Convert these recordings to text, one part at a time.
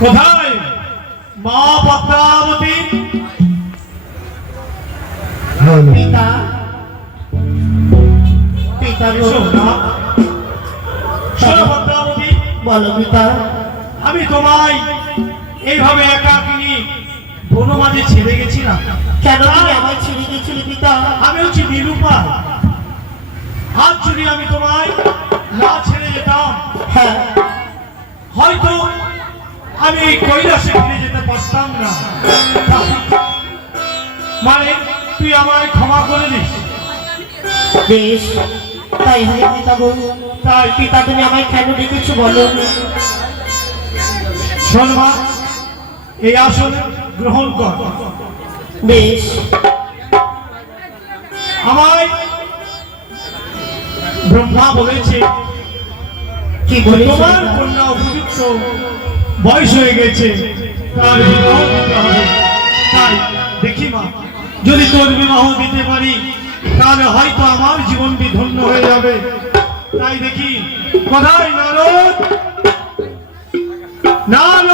কোথায় মা পদ্মাবতী? পিতা পিতা পদ্মাবতী, বলো পিতা। আমি তোমায় এইভাবে একাকিনী বন মাঝে ছেড়ে গেছিলাম। কেন তুমি আমায় ছেড়ে গেছিলে পিতা? আমি হচ্ছি নিরুপায়। আজ যদি আমি তোমায় না ছেড়ে যেতাম, হ্যাঁ, হয়তো আমি কৈলাসে ফিরে যেতে পারতাম না। মানে তুই আমায় ক্ষমা করে দিস। বেশ, তাই হবে পিতা গো। তাই পিতা তুমি আমায় কেন ডেকেছো বলো? শোন মা, এই আসন গ্রহণ কর। বেশ, আমায় ব্রহ্মা বলেছে কি যে বলেছো তোমার পিতা? কন্যা উপযুক্ত বয়স হয়ে গেছে, তার বিবাহ দিতে হবে। তাই দেখি মা, যদি তোর বিবাহ দিতে পারি তাহলে হয়তো আমার জীবন ধন্য হয়ে যাবে। তাই দেখি কোথায় নারদ? নারদ,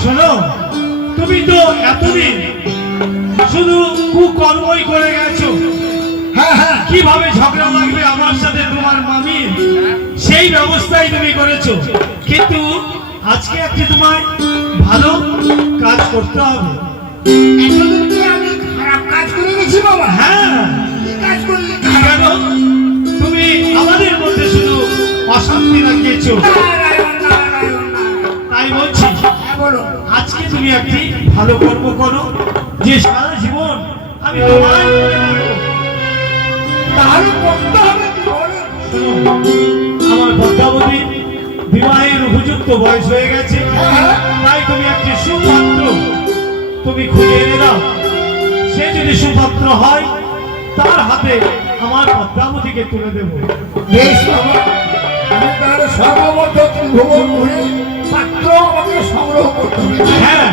শোনো, তুমি তো এতদিন শুধু কুকর্মই করে গেছো। কিভাবে ঝগড়া লাগবে আমার সাথে তোমার মামির, সেই ব্যবস্থাই তুমি করেছো। কিন্তু আজকে একটি তোমায় ভালো কাজ করতে হবে। এতদিন কি আমি খারাপ কাজ করে গেছি বাবা? হ্যাঁ, কি কাজ করলি? কেন তুমি আমাদের মধ্যে শুধু অশান্তি লাগিয়েছো। নারায়ণ, নারায়ণ, নারায়ণ। তাই বলছি, হ্যাঁ, বলো। আজকে তুমি একটি ভালো কর্ম করো, যে সারা জীবন আমি তোমায় মনে রাখবো। তাহলে করতে হবে কি বলো? শোনো, আমার পদ্মাবতী বিবাহের উপযুক্ত বয়স হয়ে গেছে। তাই তুমি একটি সুপাত্র তুমি খুঁজে এনে দাও। সে যদি সুপাত্র হয়, তার হাতে আমার পদ্মাবতীকে তুলে দেবো। বেশ বাবা, আমি তাহলে সর্বমধ্য ত্রিভুবন ঘুরে পাত্র আমাকে সংগ্রহ করতে হবে। হ্যাঁ,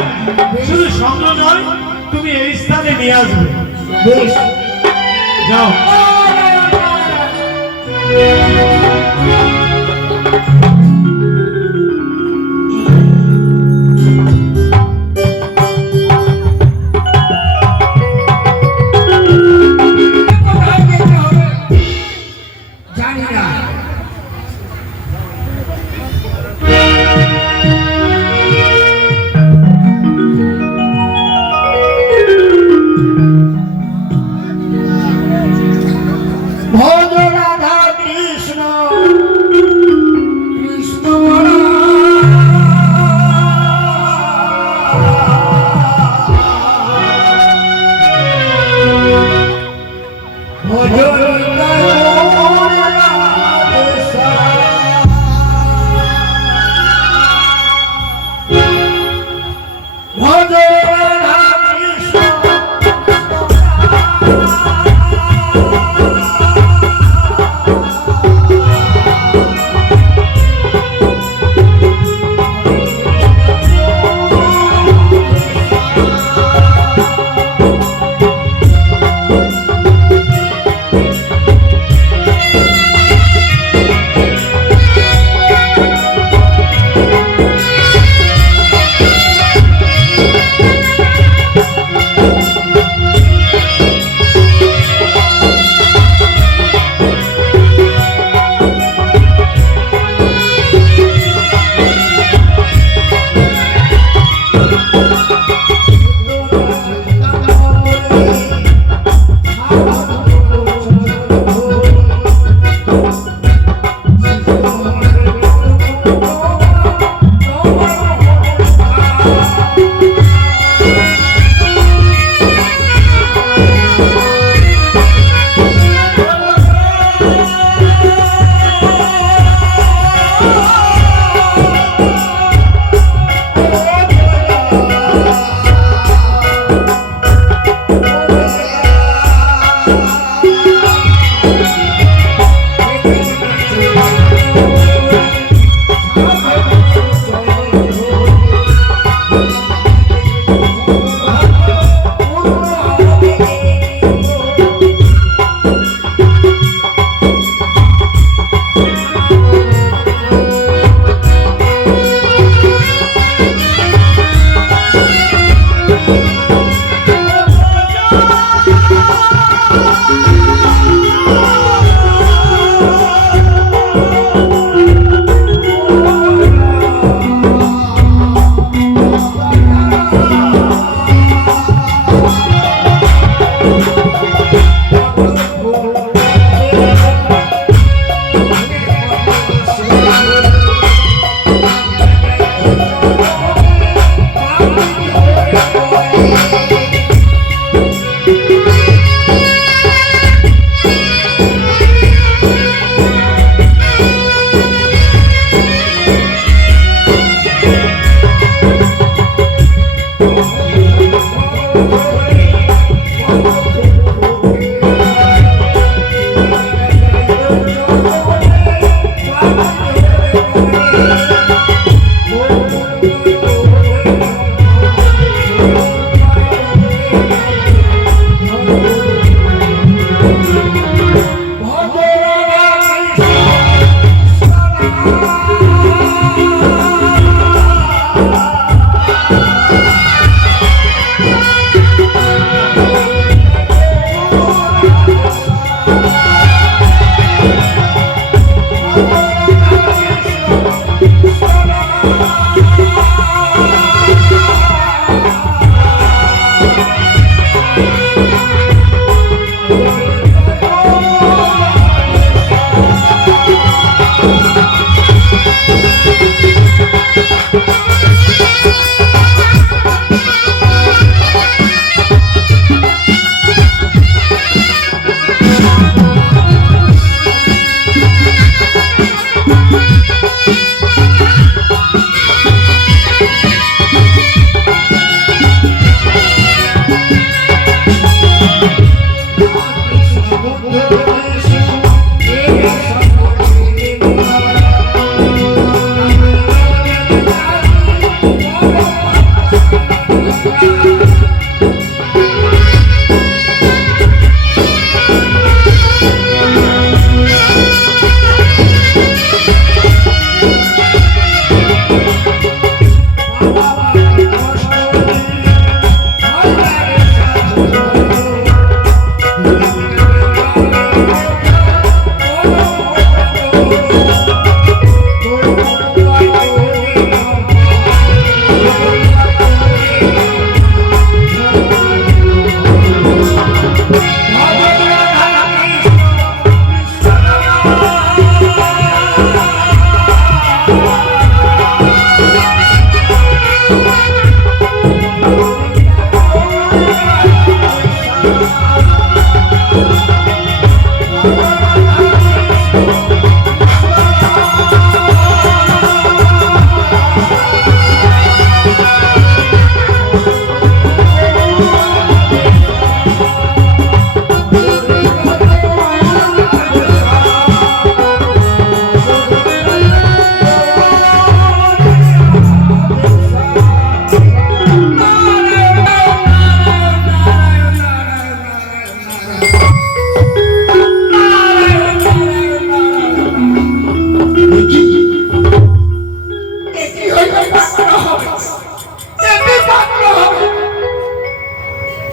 শুধু সংগ্রহ নয়, তুমি এই স্থানে নিয়ে আসবে। বেশ। যাও। নারায়ণ, নারায়ণ। কোথায় যেতে হবে জানি না। ভজ রাধা কৃষ্ণ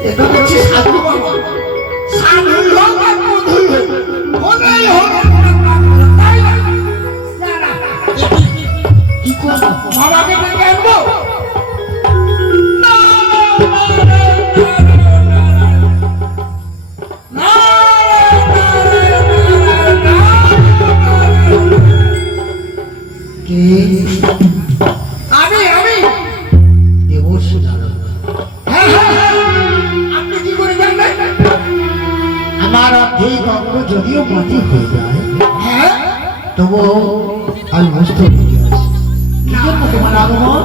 এটা হচ্ছে সাধু বাবা। সাধুই হোক আর বধুই হোক, হলেই হোক। তাই না? না, না, না। কি করবো? বাবাকে ডেকে আনবো? না, না, না, না, না, না। কে? আমি দেবশ্রী নারায়ণ। হ্যাঁ, হ্যাঁ, হ্যাঁ। আপনি কি করে জানলেন? আমার অর্ধেক অঙ্গ যদিও মাটি হয়ে যায়, হ্যাঁ, তবুও আমি বুঝতে পেরে আছি কি জন্য তোমার আগমন।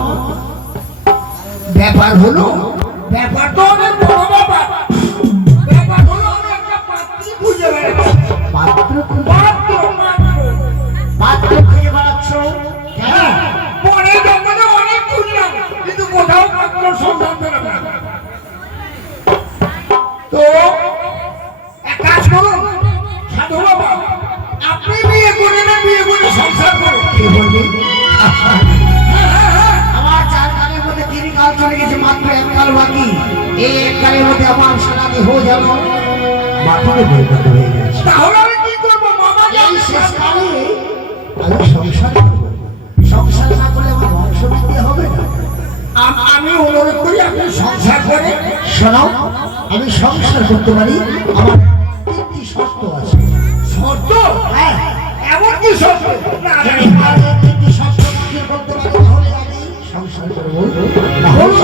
ব্যাপার হলো, ব্যাপার তো অনেক বড় ব্যাপার। ব্যাপার হলো আমি একটা পাত্রী খুঁজে বেড়াচ্ছি। পাত্র খুঁজে- পাত্র, পাত্র। পাত্র খুঁজে বেড়াচ্ছ? হ্যাঁ, পরে জঙ্গলে অনেক খুঁজলাম, কিন্তু কোথাও পাত্র সন্ধান পেলাম না। তো এক কাজ করুন সাধু বাবা, আপনি বিয়ে করে না, বিয়ে করে সংসার করুন। কে বলবে? হ্যাঁ, হ্যাঁ, হ্যাঁ। আমার 4 কালের মধ্যে 3 কাল চলে গেছে, মাত্র 1 কাল বাকি। এই 1 কালের মধ্যে আমার সারা দেহ যেন মাটিতে পরিণত হয়ে গেছে। তাহলে আমি কি করবো মামা? এই শেষ কালে আমি সংসার করব। সংসার না করলে আমার বংশ বৃদ্ধি হবে না। আমি অনুরোধ করি আপনি সংসার করে। শোনো, আমি সংসার করতে পারি, আমার 3টি শর্ত আছে। শর্ত? হ্যাঁ, এমন কি শর্ত? না, না, যদি না। আর এই 3টি শর্ত পূরণ করতে পারি তাহলে আমি সংসার করব। না হলে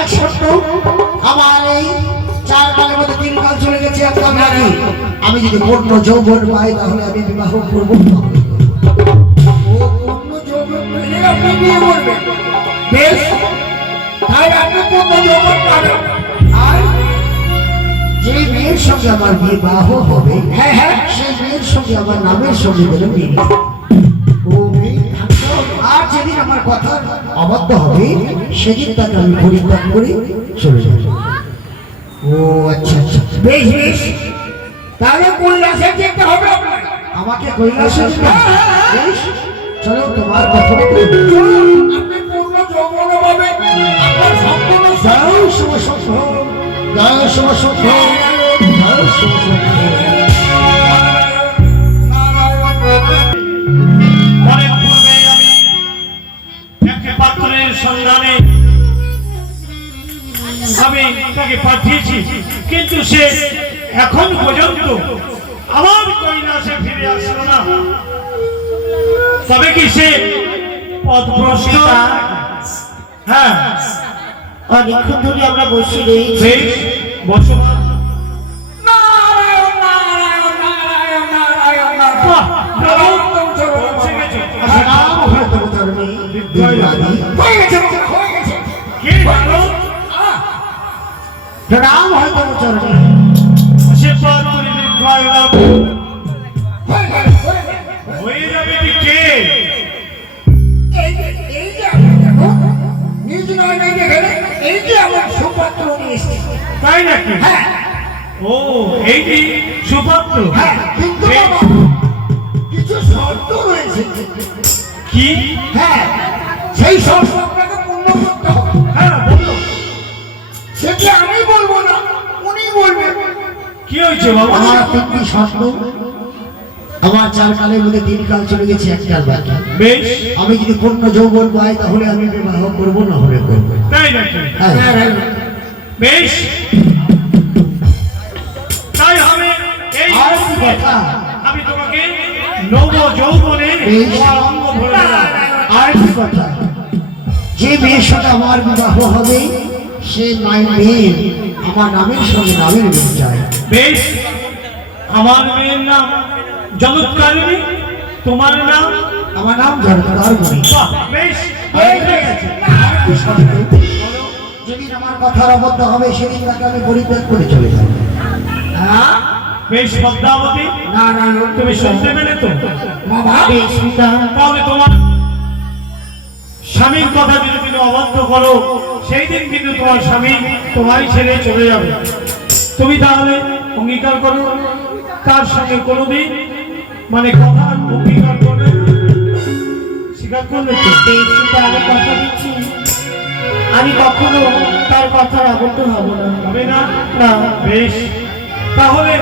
এক শর্ত, আমার এই 4 কালের মধ্যে 3 কাল চলে গেছে, 1 কাল বাকি। আমি যদি পূর্ণ যৌবন পাই তাহলে আমি বিবাহ করব। ও পূর্ণ যৌবন পেলে আপনি বিয়ে করবেন। বেশ, তাই আপনি পূর্ণ যৌবন পাবেন। আর যে মেয়ের সঙ্গে আমার বিবাহ হবে, হ্যাঁ, হ্যাঁ। সেই মেয়ের সঙ্গে আমার নামের সঙ্গে যেন মিলে। ও মেয়ে থাকতো। আর যেদিন আমার কথা অবাধ্য হবে সেদিন তাকে আমি পরিত্যাগ করে চলে যাব। ও আচ্ছা আচ্ছা, বেশ বেশ। তাহলে কৈলাসে যেতে হবে আপনার। আমাকে কৈলাসে যেতে হবে? হ্যাঁ, হ্যাঁ, হ্যাঁ। বেশ, চলো তোমার কথা মতো। চলুন, আপনি পূর্ণ যৌবন পাবেন। আপনার সম্পূর্ণ জয় শুভ সত্য, জয় শুভ সত্য, জয় শুভ সত্য। অনেক পূর্বে আমি একটা পাত্রের সন্ধানে আমি তাকে পাঠিয়েছি, কিন্তু সে এখন পর্যন্ত আমার কৈলাসে ফিরে আসলো না। তবে কি সে পথভ্রষ্ট? হ্যাঁ, অনেকক্ষণ ধরে আমরা বসে রয়েছি। বেশ, বসো। নারায়ণ, নারায়ণ, নারায়ণ, নারায়ণ, নারায়ণ। বাহ, নারায়ণ, পৌঁছে গেছো। রাম হয়তো চরণে বিদ্যাদি। হয়ে গেছে, হয়ে গেছে। কে জানো? রাম হয়তো চরণে। সে পাত্রের জয়লাভ হয়ে গেছে, হয়ে গেছে। হয়ে যাবে কি কে? এই যে আপনি দেখো, নিজ নয় নাই দেখেন, এই যে আমার সুপাত্র নিয়ে এসেছে। তাই নাকি? হ্যাঁ, ও, এই কি সুপাত্র? হ্যাঁ, কিন্তু বেশ। বাবা, কিছু শর্ত রয়েছে। কি? হ্যাঁ, সেই শর্ত আপনাকে পূর্ণ করতে হবে। হ্যাঁ, বলো। সেটি আমি বলবো না, উনি বলবেন। কি হয়েছে বাবা? আমার 3টি শর্ত। আমার 4 কালের মধ্যে 3 কাল চলে গেছে, 1 কাল বাকি। বেশ, আমি যদি পূর্ণ যৌবন পাই তাহলে আমি বিবাহ করব, না হলে করব। তাই নাকি? হ্যাঁ, বেশ, তাই হবে। এই আর কি কথা? আমি তোমাকে নব যৌবনে বেশ। তোমার অঙ্গ ভরে দিলাম। আর কি কথা, যে মেয়ের সাথে আমার বিবাহ হবে সে মেয়ে আমার নামের সঙ্গে নামের মিল যায়। বেশ, আমার মেয়ের নাম জগৎকারিণী, তোমার নাম? আমার নাম জগৎকারিণী। বাহ, বেশ, এই হয়ে গেছে। আর কি শর্ত? যেদিন আমার কথার অবদ্ধ হবে সেদিন তাকে আমি পরিত্যাগ করে চলে যাব। হ্যাঁ, বেশ পদ্মাবতী, নারায়ণ, তুমি শুনতে পেলে তো? বাবা, বেশ, পিতা। তাহলে তোমার স্বামীর কথা যদি তুমি অবাধ্য করো, সেই দিন কিন্তু তোমার স্বামী তোমায় ছেড়ে চলে যাবে। তুমি তাহলে অঙ্গীকার করো তার সঙ্গে কোনোদিন মানে কথা অঙ্গীকার করবে, স্বীকার করবে তো? বেশ, পিতা, আমি কথা দিচ্ছি আমি কখনো তার কথার আবদ্ধ হব না। হবে না? না। বেশ, তাহলে